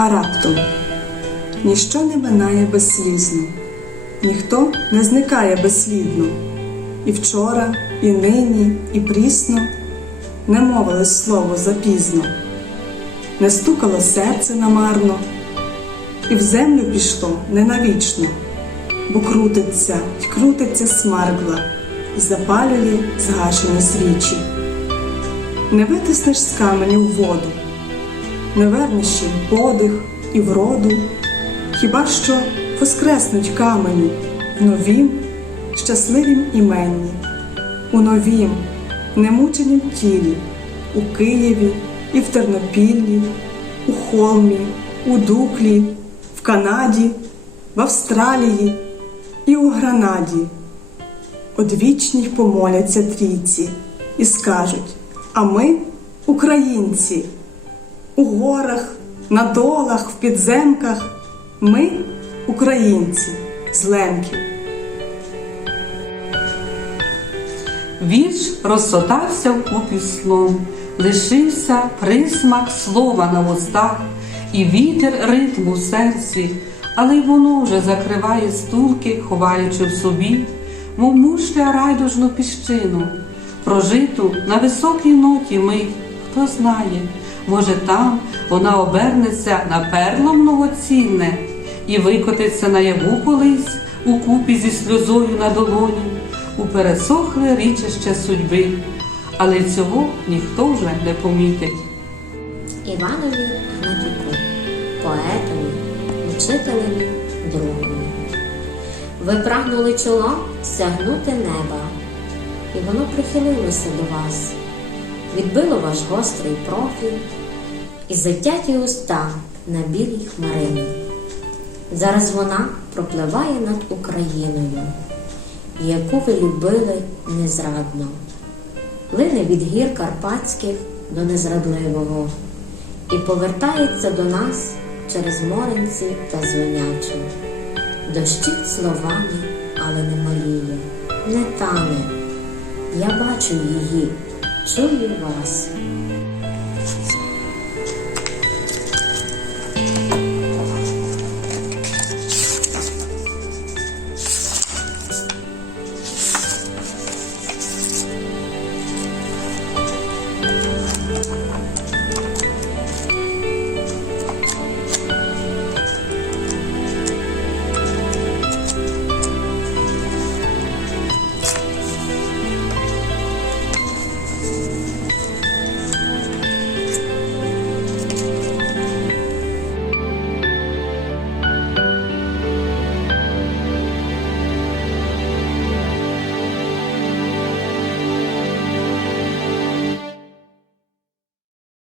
А раптом ніщо не минає безслізно, ніхто не зникає безслідно. І вчора, і нині, і прісно не мовили слово запізно, не стукало серце намарно, і в землю пішло ненавічно, бо крутиться й крутиться смаргла, і запалює згашені свічі. Не витиснеш з каменю воду, не вернеш їм подих і вроду, хіба що воскреснуть камені в новім, щасливім іменні, у новім, немученім тілі, у Києві і в Тернопіллі, у Холмі, у Дуклі, в Канаді, в Австралії і у Гранаді. Одвічні помоляться трійці і скажуть: А ми українці. У горах, на долах, в підземках. Ми українці з Лемків. Вірш розсотався в купі слов, лишився присмак слова на вустах. І вітер ритму в серці, але й воно вже закриває стулки, ховаючи в собі, мов мушля райдужну піщину, прожиту на високій ноті мить, хто знає, може там вона обернеться на перло многоцінне і викотиться наяву колись у купі зі сльозою на долоні у пересохле річище судьби, але цього ніхто вже не помітить. Іванові Гнатюку, поетові, учителеві, другові. Ви прагнули чоло сягнути неба, і воно прихилилося до вас, відбило ваш гострий профіль і затяті уста на білій хмарині. Зараз вона пропливає над Україною, яку ви любили незрадно, лине від гір Карпатських до незрадливого і повертається до нас через моренці та звинячу. Дощить словами, але не маліє, не тане. Я бачу її, чую вас,